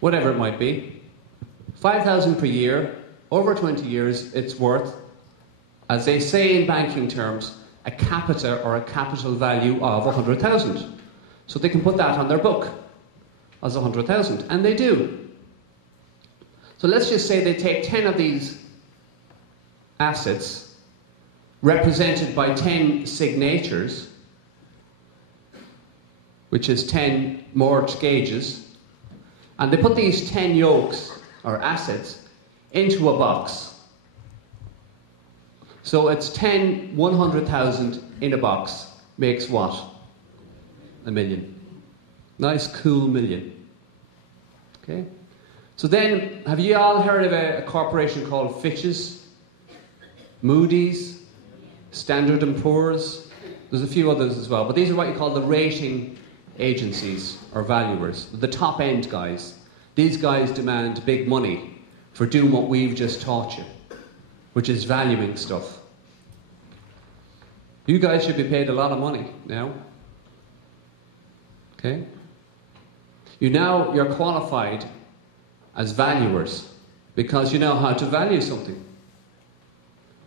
whatever it might be, 5,000 per year, over 20 years, it's worth, as they say in banking terms, a capita or a capital value of 100,000. So they can put that on their book as 100,000, and they do. So let's just say they take 10 of these assets, represented by 10 signatures, which is 10 mortgages, and they put these 10 yokes, or assets, into a box. So it's 10 100,000 in a box makes what? $1 million. Nice, cool million. Okay? So then, have you all heard of a corporation called Fitch's, Moody's, Standard & Poor's? There's a few others as well, but these are what you call the rating agencies or valuers, the top end guys. These guys demand big money for doing what we've just taught you, which is valuing stuff. You guys should be paid a lot of money now. Okay? You're qualified as valuers because you know how to value something.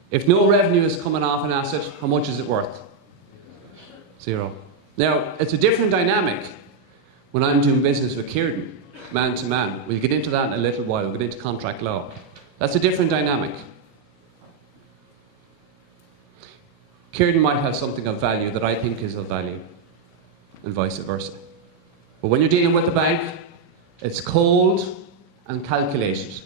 If no revenue is coming off an asset, how much is it worth? 0. Now, it's a different dynamic when I'm doing business with Kieran, man to man. We'll get into that in a little while. We'll get into contract law. That's a different dynamic. Kieran might have something of value that I think is of value, and vice versa. But when you're dealing with the bank, it's cold and calculated.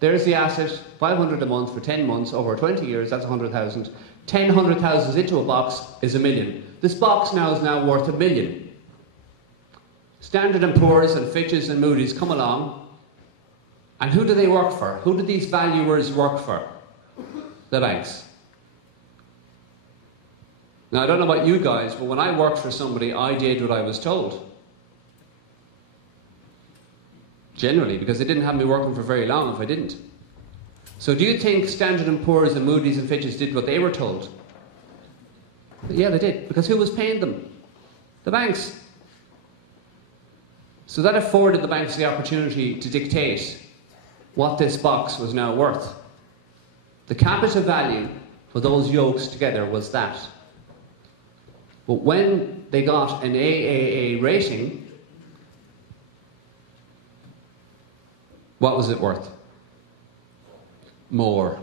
There's the asset, 500 a month for 10 months, over 20 years, that's 100,000. 10 100,000 into a box is $1 million. This box now is worth $1 million. Standard & Poor's and Fitch's and Moody's come along, and who do they work for? Who do these valuers work for? The banks. Now, I don't know about you guys, but when I worked for somebody, I did what I was told. Generally, because they didn't have me working for very long if I didn't. So do you think Standard & Poor's and Moody's and Fitch's did what they were told? Yeah, they did. Because who was paying them? The banks. So that afforded the banks the opportunity to dictate what this box was now worth. The capital value for those yokes together was that. But when they got an AAA rating, what was it worth? More.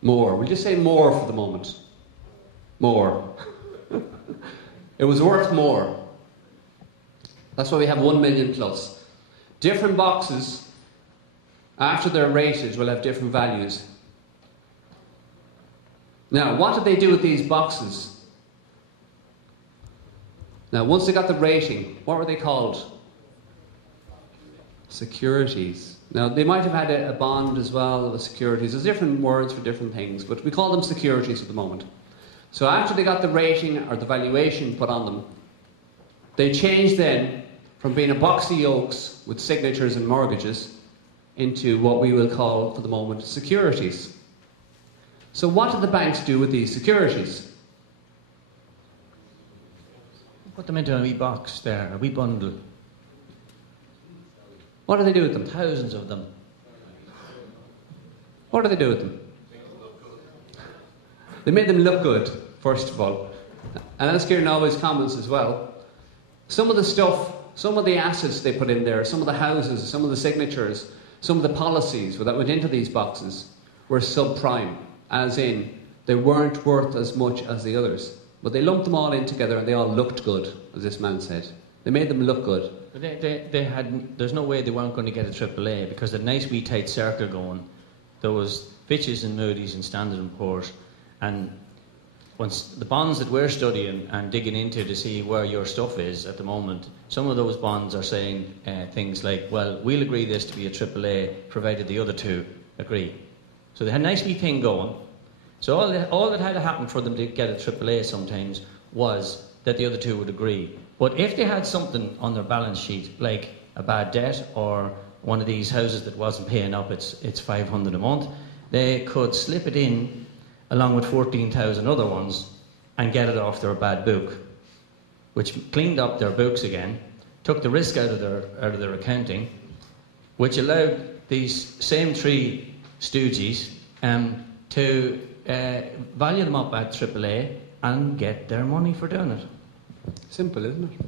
More. We'll just say more for the moment. More. It was worth more. That's why we have 1 million plus. Different boxes, after they're rated, will have different values. Now, what did they do with these boxes? Now, once they got the rating, what were they called? Securities. Now, they might have had a bond as well with securities. There's different words for different things, but we call them securities at the moment. So after they got the rating or the valuation put on them, they changed then from being a box of yokes with signatures and mortgages into what we will call, for the moment, securities. So what did the banks do with these securities? Put them into a wee box there, a wee bundle. What do they do with them? Thousands of them. What do they do with them? They made them look good, first of all. And as Kieran always comments as well, some of the stuff, some of the assets they put in there, some of the houses, some of the signatures, some of the policies that went into these boxes were subprime, as in they weren't worth as much as the others. But they lumped them all in together and they all looked good, as this man said. They made them look good. There's no way they weren't going to get a AAA because a nice wee tight circle going. There was Fitch's and Moody's and Standard & Poor's, and once the bonds that we're studying and digging into to see where your stuff is at the moment, some of those bonds are saying things like, well, we'll agree this to be a AAA provided the other two agree. So they had a nice wee thing going. So all that had to happen for them to get a AAA sometimes was that the other two would agree. But if they had something on their balance sheet, like a bad debt or one of these houses that wasn't paying up its 500 a month, they could slip it in along with 14,000 other ones and get it off their bad book, which cleaned up their books again, took the risk out of their accounting, which allowed these same three stooges to value them up at AAA and get their money for doing it. Simple, isn't it?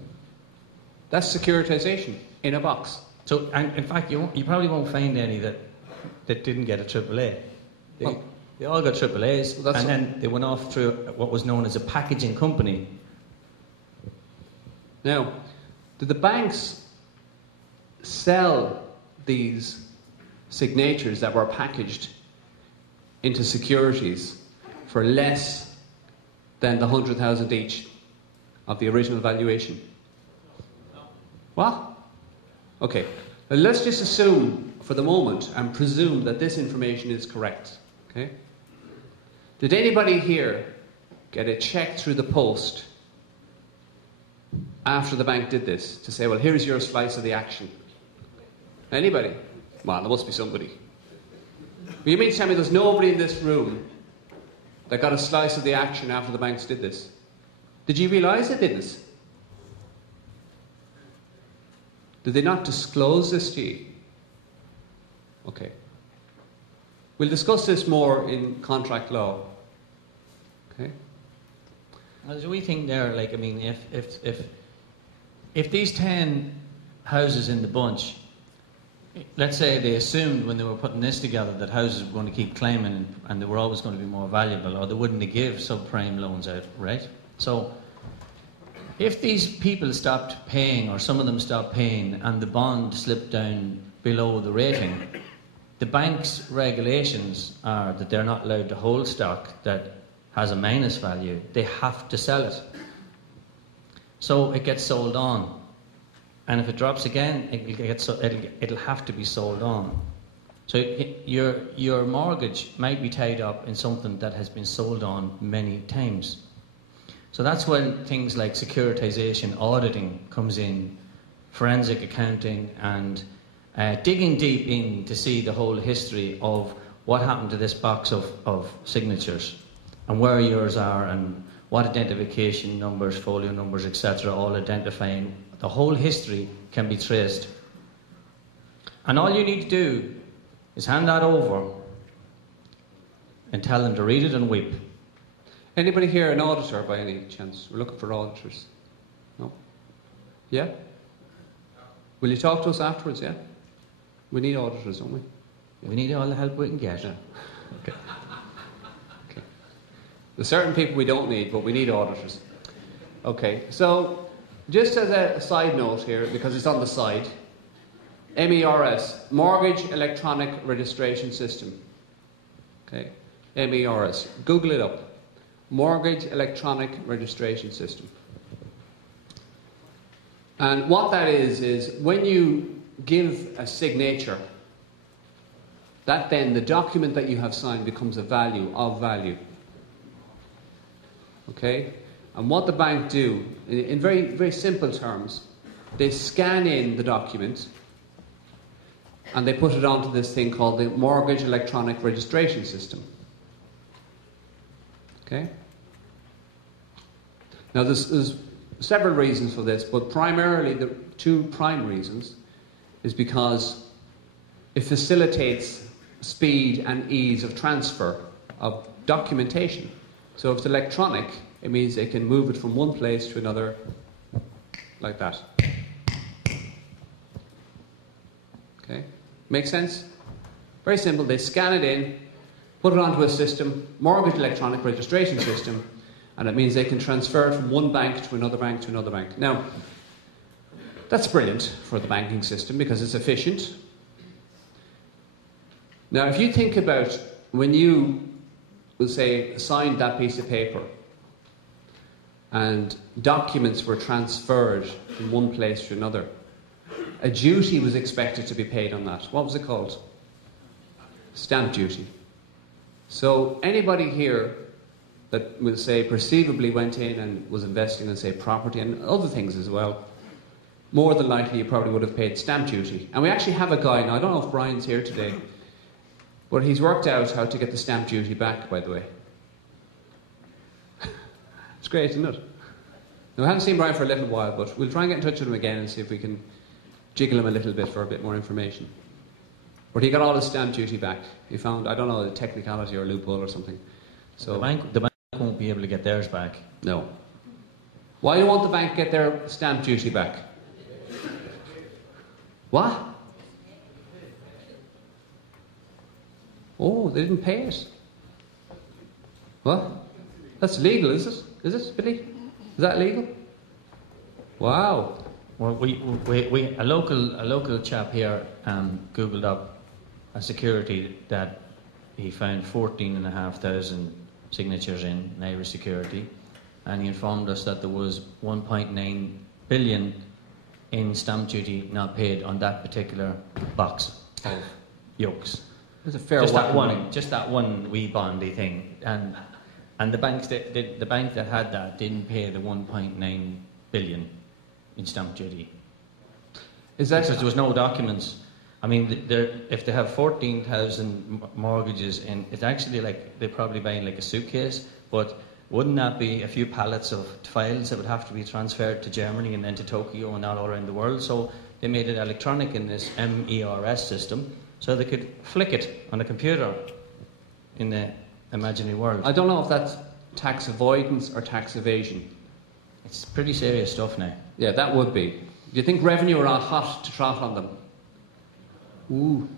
That's securitisation in a box. So, and in fact, you probably won't find any that didn't get a AAA. They all got AAAs, Well, and then they went off through what was known as a packaging company. Now, did the banks sell these signatures that were packaged into securities for less than the 100,000 each of the original valuation? What? Okay. Well, let's just assume for the moment and presume that this information is correct. Okay? Did anybody here get a check through the post after the bank did this to say, well, here's your slice of the action? Anybody? Well, there must be somebody. But you mean to tell me there's nobody in this room that got a slice of the action after the banks did this? Did you realise they did this? Did they not disclose this to you? Okay. We'll discuss this more in contract law. Okay? There's a wee thing there, like, I mean, if these 10 houses in the bunch, let's say they assumed when they were putting this together that houses were going to keep claiming and they were always going to be more valuable, or they wouldn't give subprime loans out, right? So, if these people stopped paying, or some of them stopped paying, and the bond slipped down below the rating, the bank's regulations are that they're not allowed to hold stock that has a minus value. They have to sell it. So it gets sold on. And if it drops again, it'll have to be sold on. So your mortgage might be tied up in something that has been sold on many times. So that's when things like securitisation, auditing comes in, forensic accounting, and digging deep in to see the whole history of what happened to this box of signatures and where yours are and what identification numbers, folio numbers, etc., all identifying. The whole history can be traced. And all you need to do is hand that over and tell them to read it and weep. Anybody here an auditor by any chance? We're looking for auditors. No? Yeah? Will you talk to us afterwards, yeah? We need auditors, don't we? We need all the help we can get. Yeah. Okay. Okay. There's certain people we don't need, but we need auditors. Okay, so just as a side note here, because it's on the side, MERS, Mortgage Electronic Registration System. Okay, MERS. Google it up. Mortgage Electronic Registration System. And what that is when you give a signature, that then the document that you have signed becomes of value. Okay? And what the bank do, in very, very simple terms, they scan in the document and they put it onto this thing called the Mortgage Electronic Registration System. Okay? Now there's several reasons for this, but primarily the two prime reasons is because it facilitates speed and ease of transfer of documentation. So if it's electronic, it means they can move it from one place to another like that. Okay? Make sense? Very simple. They scan it in, put it onto a system, mortgage electronic registration system, and it means they can transfer it from one bank to another bank to another bank. Now, that's brilliant for the banking system because it's efficient. Now, if you think about when you, will say, signed that piece of paper and documents were transferred from one place to another, a duty was expected to be paid on that. What was it called? Stamp duty. So anybody here that will say perceivably went in and was investing in, say, property and other things as well, more than likely you probably would have paid stamp duty. And we actually have a guy, now I don't know if Brian's here today, but he's worked out how to get the stamp duty back, by the way. It's great, isn't it? Now, I haven't seen Brian for a little while, but we'll try and get in touch with him again and see if we can jiggle him a little bit for a bit more information. But he got all his stamp duty back. He found, I don't know, a technicality or a loophole or something. So the bank won't be able to get theirs back. No. Why won't the bank get their stamp duty back? What? Oh, they didn't pay it. What? That's legal, is it? Is it, Billy? Is that legal? Wow. Well, we a local chap here googled up a security that he found 14,500 signatures in Irish security, and he informed us that there was 1.9 billion in stamp duty not paid on that particular box of yolks. That's a fair just that one wee bondy thing, and the bank that had that didn't pay the 1.9 billion in stamp duty. Is that because there was no documents? I mean, if they have 14,000 mortgages in, it's actually like they're probably buying like a suitcase. But wouldn't that be a few pallets of files that would have to be transferred to Germany and then to Tokyo and all around the world? So they made it electronic in this MERS system, so they could flick it on a computer in the imaginary world. I don't know if that's tax avoidance or tax evasion. It's pretty serious stuff now. Yeah, that would be. Do you think revenue are not hot to trot on them? Ooh,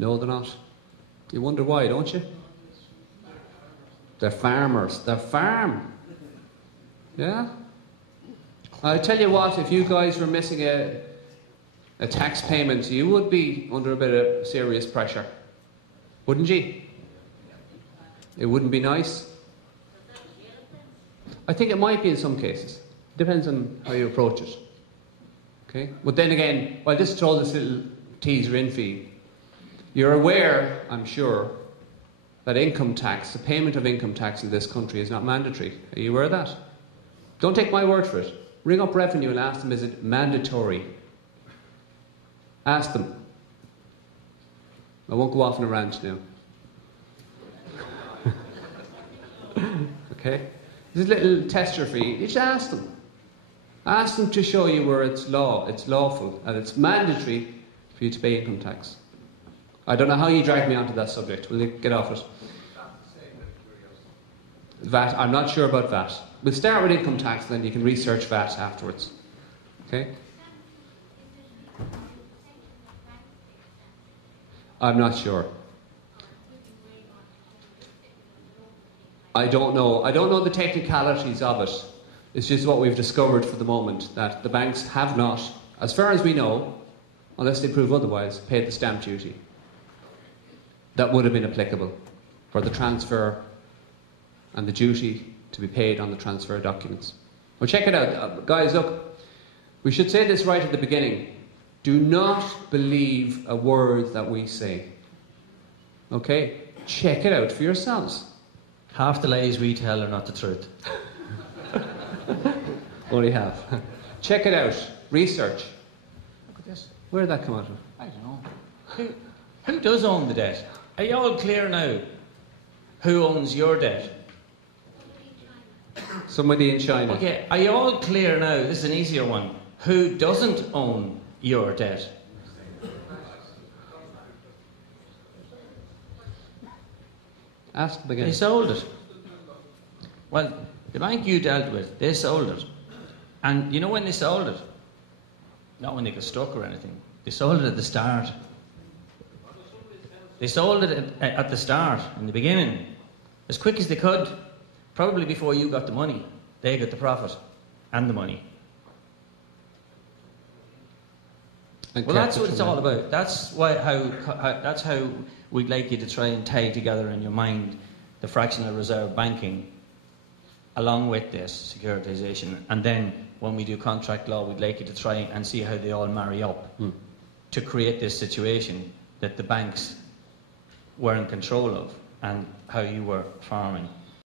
no, they're not. You wonder why, don't you? They're farmers. They're farm. Yeah? I tell you what, if you guys were missing a tax payment, you would be under a bit of serious pressure. Wouldn't you? It wouldn't be nice. I think it might be in some cases. Depends on how you approach it. Okay? But then again, well, just throw this little teaser in for you. You're aware, I'm sure, that income tax, the payment of income tax in this country is not mandatory. Are you aware of that? Don't take my word for it. Ring up Revenue and ask them, is it mandatory? Ask them. I won't go off on a rant now. Okay? This little tester for you. You just ask them. Ask them to show you where it's lawful, and it's mandatory for you to pay income tax. I don't know how you drag me onto that subject. Will you get off it? VAT, I'm not sure about VAT. We'll start with income tax, then you can research VAT afterwards. Okay? I'm not sure. I don't know. I don't know the technicalities of it. It's just what we've discovered for the moment, that the banks have not, as far as we know, unless they prove otherwise, paid the stamp duty that would have been applicable for the transfer and the duty to be paid on the transfer documents. Well, check it out. Guys, look, we should say this right at the beginning. Do not believe a word that we say. Okay? Check it out for yourselves. Half the lies we tell are not the truth. Only half. Check it out. Research. Look at this. Where did that come out of? I don't know. Who does own the debt? Are you all clear now? Who owns your debt? Somebody in China. Okay, are you all clear now? This is an easier one. Who doesn't own your debt? Ask them again. They sold it. Well, the bank you dealt with, they sold it. And you know when they sold it? Not when they got stuck or anything. They sold it at the start. They sold it at the start, in the beginning, as quick as they could. Probably before you got the money. They got the profit and the money. Well, that's what it's all about. That's that's how we'd like you to try and tie together in your mind the fractional reserve banking along with this securitisation. And then when we do contract law, we'd like you to try and see how they all marry up to create this situation that the banks were in control of and how you were farming.